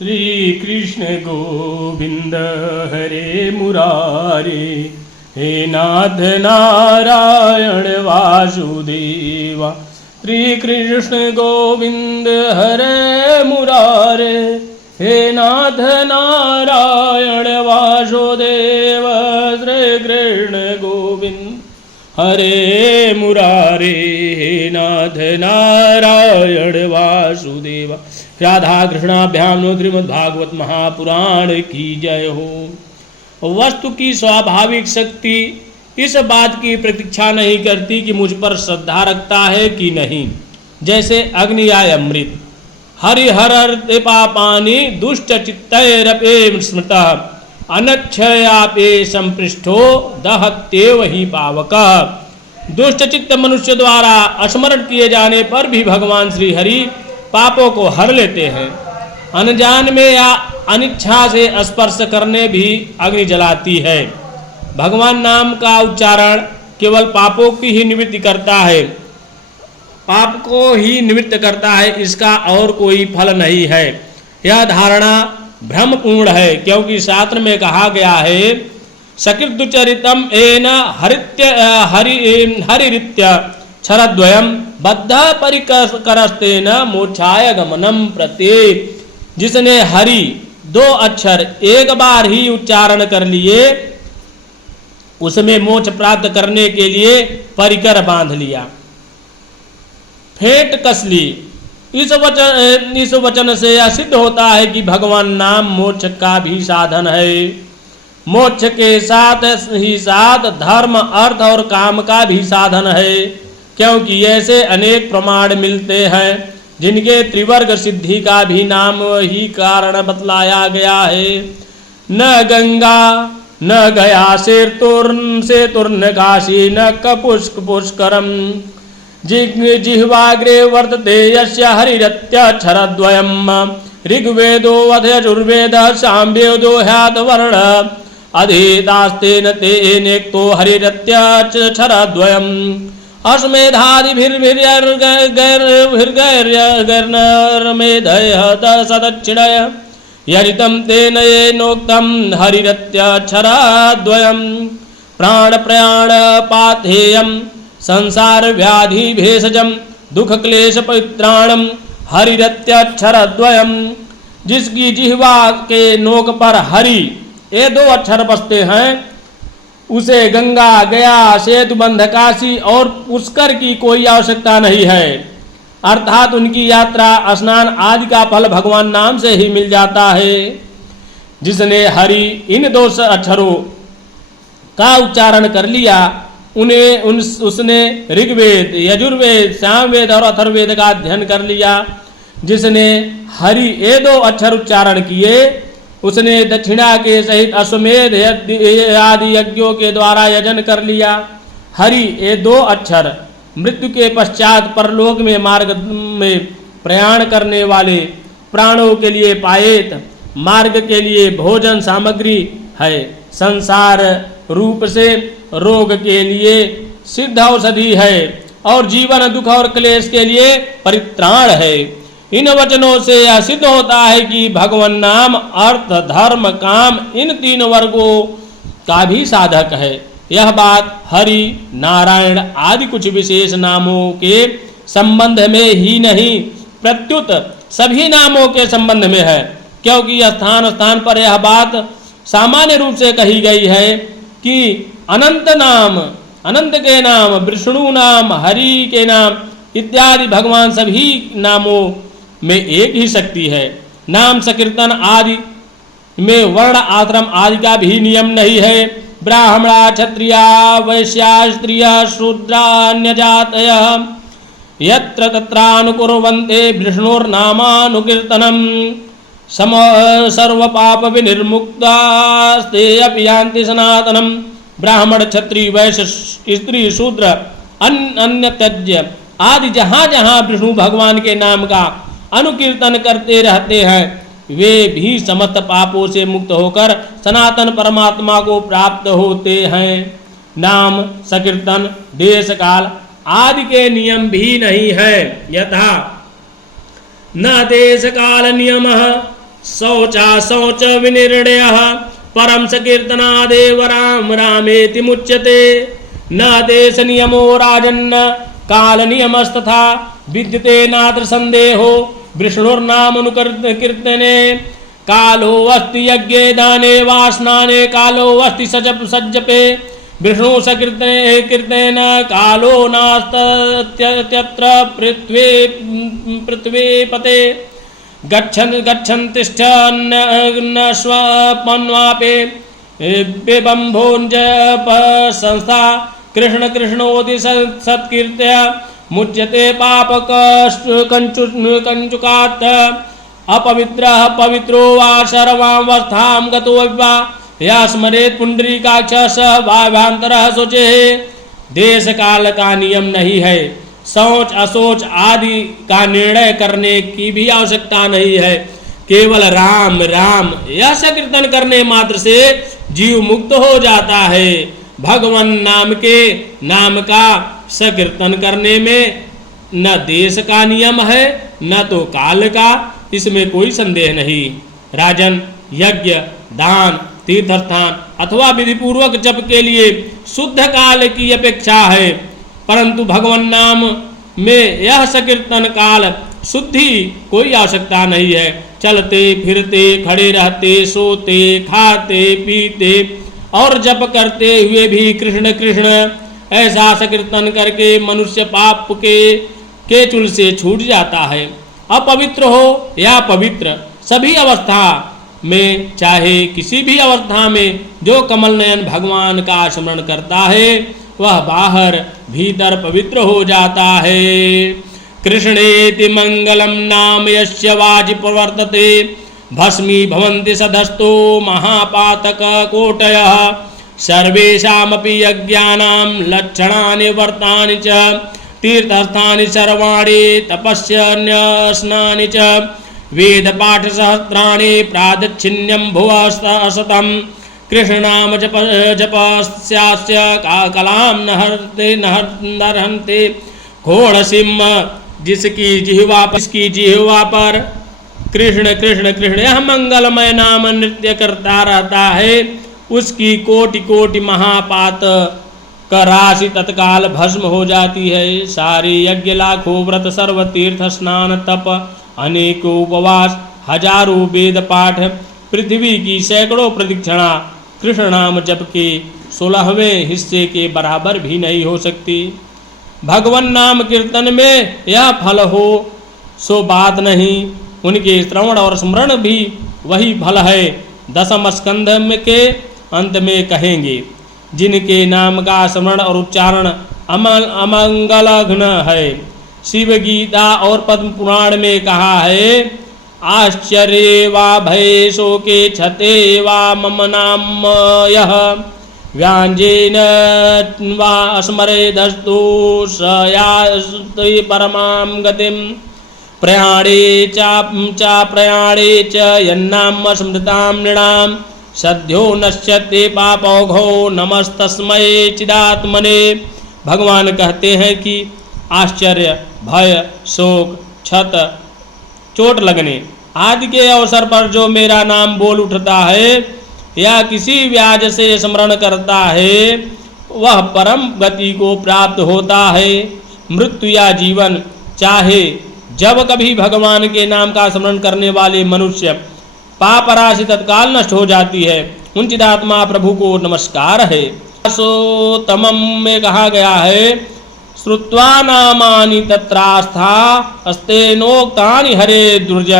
श्री कृष्ण गोविंद हरे मुरारे, हे नाथ नारायण वासुदेवा। श्री कृष्ण गोविंद हरे मुरारे, हे नाथ नारायण वासुदेव। श्री कृष्ण गोविंद हरे मुरारे, हे नाथ नारायण वासुदेव। राधा कृष्णाभ्याम श्रीमद्भागवत महापुराण की जय हो। वस्तु की स्वाभाविक शक्ति इस बात की प्रतीक्षा नहीं करती कि मुझ पर श्रद्धा रखता है कि नहीं। जैसे अग्नि या अमृत, हरिहर पापानि दुष्ट चित्तैरपे स्मृतः, अनक्षयापे संपृष्ठो दहत्येव ही पावकः। दुष्ट चित्त मनुष्य द्वारा स्मरण किए जाने पर भी भगवान श्री हरि पापों को हर लेते हैं। अनजान में या अनिच्छा से स्पर्श करने भी अग्नि जलाती है। भगवान नाम का उच्चारण केवल पापों की ही निवृत्ति करता है, पाप को ही निवृत्त करता है, इसका और कोई फल नहीं है। यह धारणा भ्रमपूर्ण है, क्योंकि शास्त्र में कहा गया है, सकृदुचरितम एन हरिरित्य क्षरद्वयम बद्ध परिकरस्तेन मोक्षाय गमनम प्रते। जिसने हरि दो अक्षर एक बार ही उच्चारण कर लिए, उसमें मोक्ष प्राप्त करने के लिए परिकर बांध लिया, फेंट कस ली। इस वचन से यह सिद्ध होता है कि भगवान नाम मोक्ष का भी साधन है। मोक्ष के साथ ही साथ धर्म, अर्थ और काम का भी साधन है, क्योंकि ऐसे अनेक प्रमाण मिलते हैं जिनके त्रिवर्ग सिद्धि का भी नाम ही कारण बतलाया गया है। न गंगा न गया सेतुर्न काशी न पुष्करम, जिह्वाग्रे वर्तते यस्य हरिरत्यक्षरद्वयम्। ऋग्वेदो अथ यजुर्वेदः सामवेदो ह्यातवर्ण, अधीतास्तेन तेनेक्तो हरिरत्यक्षरद्वयम्। अस्मेधादिभिर्गैर्मेधयः सदक्षिणय, यजितं तेन येनोक्तं हरिरत्यक्षरद्वयम्। प्राणप्रयाणपाथेयं संसार व्याधि भेषजम दुख क्लेश परित्राणम हरिरत्यक्षरद्वयम्। जिसकी जिह्वा के नोक पर हरि ये दो अक्षर बसते हैं, उसे गंगा, गया, सेतुबंध, काशी और पुष्कर की कोई आवश्यकता नहीं है। अर्थात उनकी यात्रा, स्नान आदि का फल भगवान नाम से ही मिल जाता है। जिसने हरि इन दो अक्षरों का उच्चारण कर लिया, उसने ऋग्वेद, यजुर्वेद, सामवेद और अथर्ववेद का अध्ययन कर लिया। जिसने हरि ये दो अक्षर उच्चारण किए, उसने दक्षिणा के सहित अश्वमेध आदि यज्ञों के द्वारा यजन कर लिया। हरि ये दो अक्षर मृत्यु के पश्चात परलोक में मार्ग में प्रयाण करने वाले प्राणों के लिए पायेत मार्ग के लिए भोजन सामग्री है। संसार रूप से रोग के लिए सिद्ध औषधि है और जीवन दुख और क्लेश के लिए परित्राण है। इन वचनों से यह सिद्ध होता है कि भगवान नाम अर्थ, धर्म, काम इन तीन वर्गों का भी साधक है। यह बात हरि, नारायण आदि कुछ विशेष नामों के संबंध में ही नहीं, प्रत्युत सभी नामों के संबंध में है, क्योंकि स्थान स्थान पर यह बात सामान्य रूप से कही गई है कि अनंत नाम, अनंत के नाम, विष्णु नाम, हरि के नाम इत्यादि भगवान सभी नामों में एक ही शक्ति है। नाम संकीर्तन आदि में वर्ण, आश्रम आदि का भी नियम नहीं है। ब्राह्मणा, क्षत्रिया, वैश्या, स्त्रिया, शूद्रान्यजातयः यत्र तत्रानुकुर्वन्ते विष्णोर्नामानुकीर्तनम् सर्वपाप विनिर्मुक्तास्ते अपि यान्ति सनातनम्। ब्राह्मण, क्षत्रिय, वैश्य, स्त्री, शूद्र, अन्य त्यज्य आदि जहाँ जहाँ विष्णु भगवान के नाम का अनुकीर्तन करते रहते हैं, वे भी समस्त पापों से मुक्त होकर सनातन परमात्मा को प्राप्त होते हैं। नाम संकीर्तन देश काल आदि के नियम भी नहीं है। यथा न देश काल नियमः शौचा शौच विनिर्णयः परम सकीर्तनादेव राम रामेति मुच्यते। न देश नियमो राजन्न काल नियमस्तथा विद्यते नात्र संदेहो विष्णुर्नामनुकीर्तने। कालो अस्ति यज्ञे दाने वा स्नाने कालो अस्ति सज्जपे विष्णु सकीर्तने कीर्तेन कालो नास्त्यत्र पृथ्वी पते। गच्छन् तिष्ठन् स्वपन्वापे बिबम्भोञ्जप संस्था कृष्ण कृष्णोति सत्कीर्त्य मुच्यते पापकंचुकात्। अपवित्रः पवित्रो वा सर्वावस्थां गतो वा या स्मरेत् पुंडरीकाक्ष स भावांतरः शुचिः। देश काल का नियम नहीं है, शौच अशौच आदि का निर्णय करने की भी आवश्यकता नहीं है। केवल राम राम यह संकीर्तन करने मात्र से जीव मुक्त हो जाता है। भगवान नाम का संकीर्तन करने में न देश का नियम है न तो काल का, इसमें कोई संदेह नहीं। राजन, यज्ञ दान तीर्थस्थान अथवा विधि पूर्वक जप के लिए शुद्ध काल की अपेक्षा है, परंतु भगवान नाम में यह संकीर्तन काल शुद्धि कोई आवश्यकता नहीं है। चलते फिरते खड़े रहते सोते खाते पीते और जप करते हुए भी कृष्ण कृष्ण ऐसा संकीर्तन करके मनुष्य पाप के चुल से छूट जाता है। अपवित्र हो या पवित्र, सभी अवस्था में चाहे किसी भी अवस्था में जो कमल नयन भगवान का स्मरण करता है वह बाहर भीतर पवित्र हो जाता है। कृष्णेति मंगलम नाम यस्य वाजि प्रवर्तते भस्मी भवन्ति सदस्तो महापातक कोटयः। सर्वेषामपि यज्ञानां लक्षणानि वर्तानि च तीर्थस्थानि सर्वाणि तपस्यन्यस्नानि च वेदपाठसहस्राणि प्रादच्छिन्यं भुवस्तशतं। कृष्णनाम जपस्यास्य कलां नरहन्ते घोड़सिंह। जिसकी जिह्वा पर कृष्ण कृष्ण कृष्ण यह मंगलमय नाम नृत्य करता रहता है, उसकी कोटि कोटि महापात का राशि तत्काल भस्म हो जाती है। सारे यज्ञ लाखों व्रत सर्व तीर्थ स्नान तप अनेकों उपवास हजारों वेद पाठ पृथ्वी की सैकड़ों प्रदक्षिणा कृष्ण नाम जप के 16वें हिस्से के बराबर भी नहीं हो सकती। भगवान नाम कीर्तन में यह फल हो सो बात नहीं, उनके श्रवण और स्मरण भी वही फल है। दसम स्कंध के अंत में कहेंगे जिनके नाम का स्मरण और उच्चारण अमंगलघ्न है। शिव गीता और पद्म पुराण में कहा है आश्चर्ये वा भये शोके छते वा मम नाम यः व्यांजेन वा स्मरेदस्तु स याति परमां गतिं। प्रयाणे च प्रयाणे च यन्नाम स्मृतां नृणां सद्यो नश्यते पापौघो नमस्तस्मै चिदात्मने। भगवान कहते हैं कि आश्चर्य भय शोक क्षत चोट लगने आदि के अवसर पर जो मेरा नाम बोल उठता है या किसी व्याज से स्मरण करता है वह परम गति को प्राप्त होता है। मृत्यु या जीवन चाहे जब कभी भगवान के नाम का स्मरण करने वाले मनुष्य पाप राशि तत्काल नष्ट हो जाती है। उन चिदात्मा प्रभु को नमस्कार है। सोतमम में कहा गया है श्रुत्वा नामानि तत्रास्था अस्तेनोक्तानि हरे दुर्ज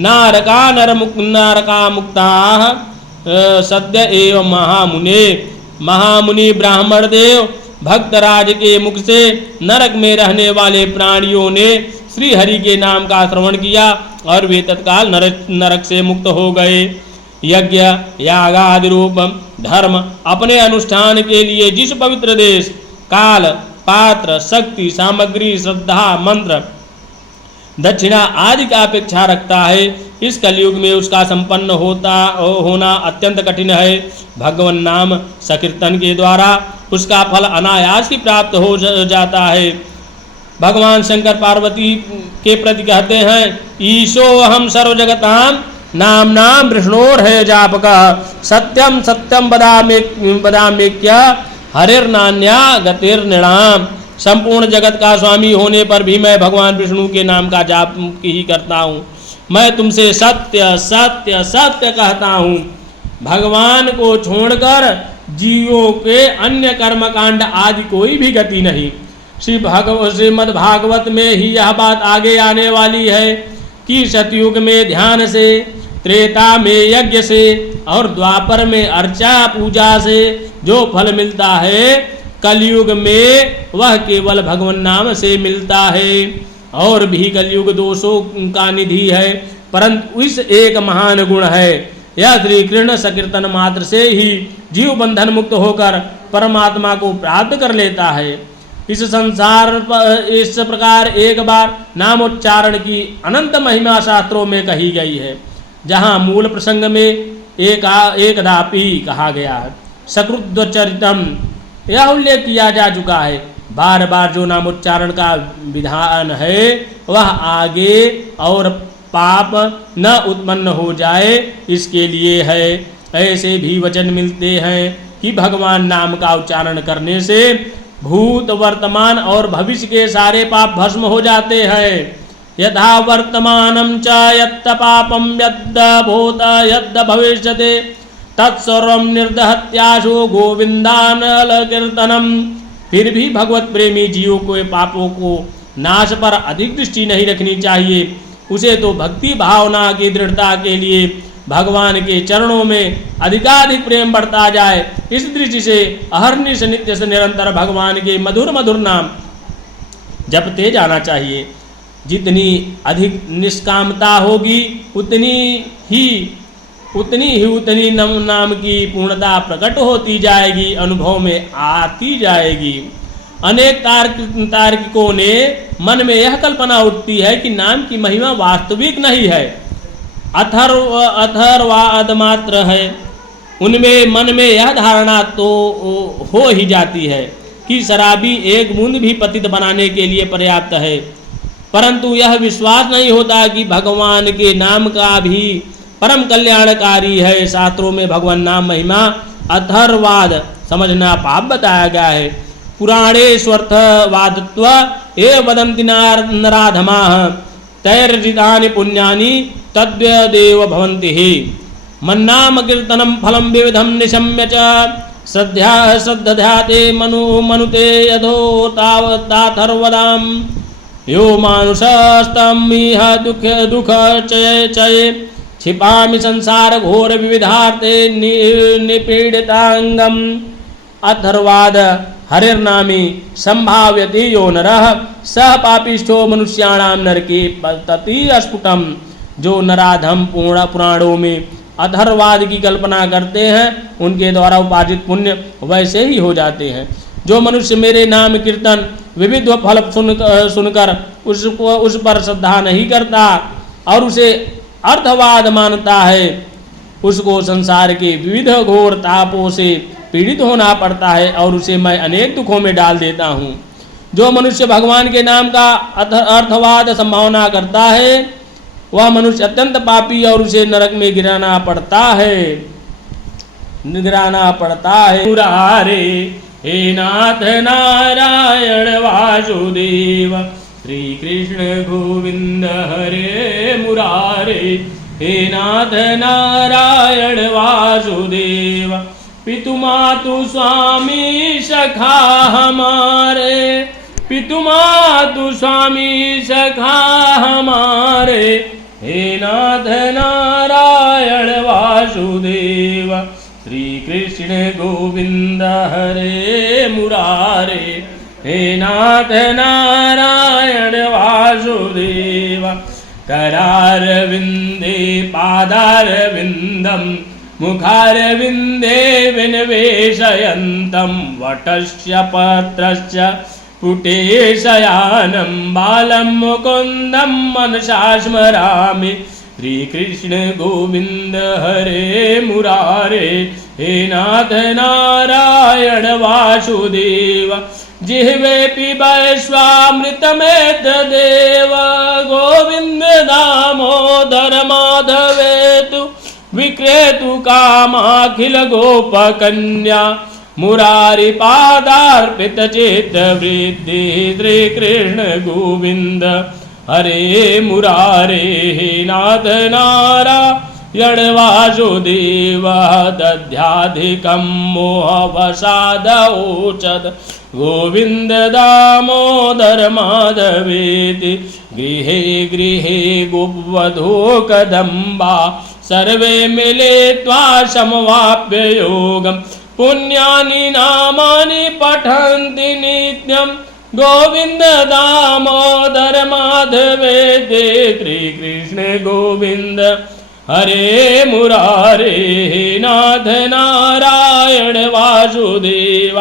नारका मुक्ताः सद्य एव महामुने। महामुनि ब्राह्मण देव भक्तराज के मुख से नरक में रहने वाले प्राणियों ने श्री हरि के नाम का श्रवण किया और वे तत्काल नरक से मुक्त हो गए। यज्ञ यागादि रूप धर्म अपने अनुष्ठान के लिए जिस पवित्र देश काल पात्र शक्ति सामग्री श्रद्धा मंत्र दक्षिणा आदि का अपेक्षा रखता है, इस कलयुग में उसका संपन्न होना अत्यंत कठिन है। भगवान नाम संकीर्तन के द्वारा उसका फल अनायास ही प्राप्त हो जाता है। भगवान शंकर पार्वती के प्रति कहते हैं ईशो अहम सर्व जगताम नाम्नां विष्णोर्हे जापकः सत्यं सत्यं वदाम्येक्य हरिर्नान्या गतिर्नृणाम्। संपूर्ण जगत का स्वामी होने पर भी मैं भगवान विष्णु के नाम का जाप ही करता हूँ। मैं तुमसे सत्य सत्य सत्य कहता हूँ, भगवान को छोड़कर जीवों के अन्य कर्मकांड आदि कोई भी गति नहीं। श्रीमद् भागवत में ही यह बात आगे आने वाली है कि सतयुग में ध्यान से, त्रेता में यज्ञ से और द्वापर में अर्चा पूजा से जो फल मिलता है, कलयुग में वह केवल भगवान नाम से मिलता है। और भी कलयुग दोषों का निधि है, परंतु इस एक महान गुण है, यह श्री कृष्ण संकीर्तन मात्र से ही जीव बंधन मुक्त होकर परमात्मा को प्राप्त कर लेता है। इस संसार पर इस प्रकार एक बार नामोच्चारण की अनंत महिमा शास्त्रों में कही गई है, जहाँ मूल प्रसंग में एकदापि कहा गया है। सकृद्वचरितम यह उल्लेख किया जा चुका है। बार बार जो नामोच्चारण का विधान है वह आगे और पाप न उत्पन्न हो जाए इसके लिए है। ऐसे भी वचन मिलते हैं कि भगवान नाम का उच्चारण करने से भूत वर्तमान और भविष्य के सारे पाप भस्म हो जाते हैं। यथा वर्तमानं च यत् पापं यद् भूत यद् भविष्यते तत्सर्वं निर्दहत्याशु गोविंदानल कीर्तनम। फिर भी भगवत प्रेमी जीवों को पापों को नाश पर अधिक दृष्टि नहीं रखनी चाहिए। उसे तो भक्ति भावना की दृढ़ता के लिए भगवान के चरणों में अधिकाधिक प्रेम बढ़ता जाए। इस दृष्टि से अहर्निश नित्य से निरंतर भगवान के मधुर मधुर नाम जपते जाना चाहिए। जितनी अधिक निष्कामता होगी उतनी नाम की पूर्णता प्रकट होती जाएगी, अनुभव में आती जाएगी। अनेक तार्किकों ने मन में यह कल्पना उठती है कि नाम की महिमा वास्तविक नहीं है, अथर्वाद मात्र है। उनमें मन में यह धारणा तो हो ही जाती है कि शराबी एक बूंद भी पतित बनाने के लिए पर्याप्त है, परंतु यह विश्वास नहीं होता कि भगवान के नाम का भी परम कल्याणकारी है। शास्त्रों में भगवान नाम महिमा अथर्वाद समझना पाप बताया गया है। पुराणेष्वर्थवादत्व एव वदन्ति नराधमाः तैर्जितानि पुण्यानि तद्वदेव भवन्ति हि। मन्नाम कीर्तनं फलं विविधं निशम्य च श्रद्धाते मनुते यथो ताथर्वदां यो मानुषस्तमिह दुख चये क्षिपामि संसार घोर विविधार्थे निपीडितांगम। अथर्वाद हरिर्नामी संभाव्यति यो नरः सह पापिष्ठो मनुष्याणाम नरके पतति अस्फुटम। जो नराधम पुराणों में अथर्वाद की कल्पना करते हैं उनके द्वारा उपार्जित पुण्य वैसे ही हो जाते हैं। जो मनुष्य मेरे नाम कीर्तन विविध फल सुनकर उस पर श्रद्धा नहीं करता और उसे अर्थवाद मानता है, उसको संसार के विविध घोर तापों से पीड़ित होना पड़ता है और उसे मैं अनेक दुखों में डाल देता हूँ। जो मनुष्य भगवान के नाम का अर्थवाद संभावना करता है वह मनुष्य अत्यंत पापी और उसे नरक में गिराना पड़ता है। मुरारे हे नाथ नारायण वासुदेव श्री कृष्ण गोविंद हरे मुरारे हे नाथ नारायण वासुदेव। पितु मातु स्वामी सखा हमारे, पितु मातु स्वामी सखा हमारे हे नाथ नारायण वासुदेव। श्री कृष्ण गोविंद हरे मुरारे हे नाथ नारायण वासुदेव। करारविंदे पादारविंदम मुखारविंदे विनिवेशयन्तं वटस्य पत्रस्य पुटे शयानं बालं मुकुन्दं मनसा स्मरामि। श्री कृष्ण गोविंद हरे मुरारे हे नाथ नारायण वासुदेव। जिह्वेऽपि वैश्वामृतमेतदेव गोविंद दामोदर माधवेति। विक्रेतु कामाखिल गोप कन्या मुरारी पादार्पित चेत वृद्धि श्री कृष्ण गोविंद हरे मुरारे नाथ नारायण वासुदेव दध्याधिकं मोहवसादौचद गोविंद दामोदर माधवेति गृहे गृहे गोपवधू कदम्बा सर्वे मिलित्वा समवाप्य योगम् पुण्यानि नामानि पठन्ति नित्यं गोविंद दामोदर माधवेति श्रीकृष्ण गोविंद हरे मुरारे नाथ नारायण वासुदेव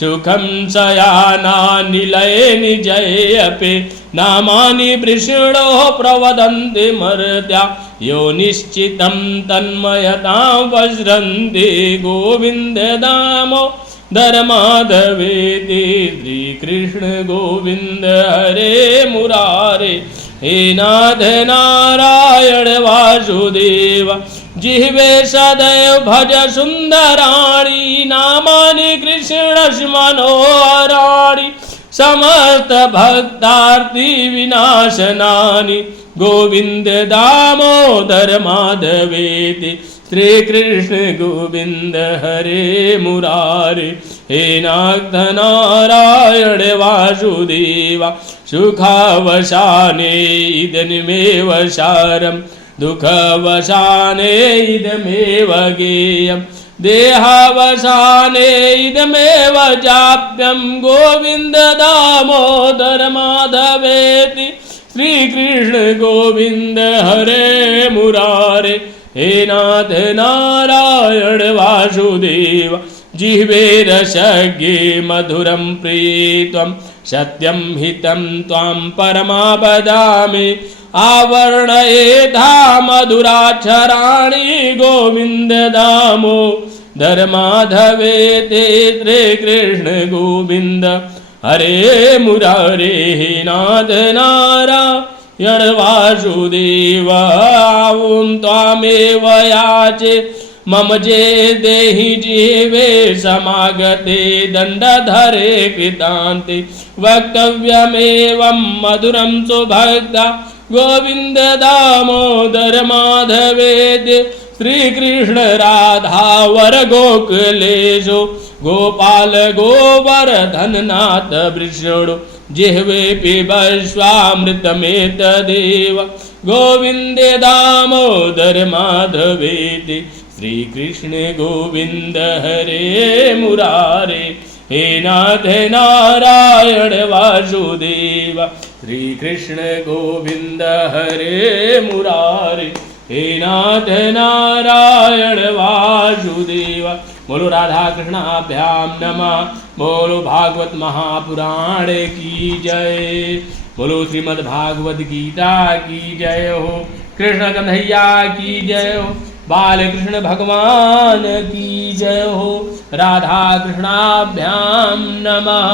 सुखं शयाना निलये निजयपि नामानि वृषणो प्रवदन्ति मर्त्या यो निश्चितं तन्मयतां वज्रन्ति गोविन्द दामोदर माधवेति श्रीकृष्ण गोविन्द हरे मुरारे हे नाथ नारायण वासुदेव जिह्वे सदैव भज सुंदराणि नामानि कृष्णस्य मनोहराणि समस्त भक्तार्ति विनाशनानि गोविंद दामोदर माधवेति श्री कृष्ण गोविंद हरे मुरारे हे नाथ नारायण वासुदेव सुखावसाने इदमेव सारं दुःखावसाने इदमेव गेयम् देहावसाने इदमेव जाप्यं गोविंद दामोदर माधवेति श्री कृष्ण गोविंद हरे मुरारे हे नाथ नारायण वासुदेव जिह्वे रसज्ञे मधुरं प्रीतं सत्यं हितं त्वां परमावदामि आवरणयेथा मधुराक्षराणि गोविंद दामोदर माधवेति श्री कृष्ण गोविंद हरे मुरारे नाथ नारायण वासुदेव ॐ त्वामेव याचे मम जे देहि जीवे समागते दंडधरे कृतान्ते वक्तव्यमेवं मधुरं सुभक्ता गोविंद दामोदर माधवेति श्री कृष्ण राधा वर गोकुलेषु गोपाल गोवर्धननाथ वृषणो जिह्वे पिबस्वामृतमेतदेव गोविंद दामोदर माधवेति श्री कृष्ण गोविंद हरे मुरारे हे नाथ नारायण वासुदेव श्री कृष्ण गोविंद हरे मुरारे हे नाथ नारायण वासुदेव। बोलो राधा कृष्णाभ्याम नमः। बोलो भागवत महापुराण की जय। बोलो श्रीमद् भागवत गीता की जय हो। कृष्ण कन्हैया की जय हो। बाल कृष्ण भगवान की जय हो। राधा कृष्णाभ्याम नमः।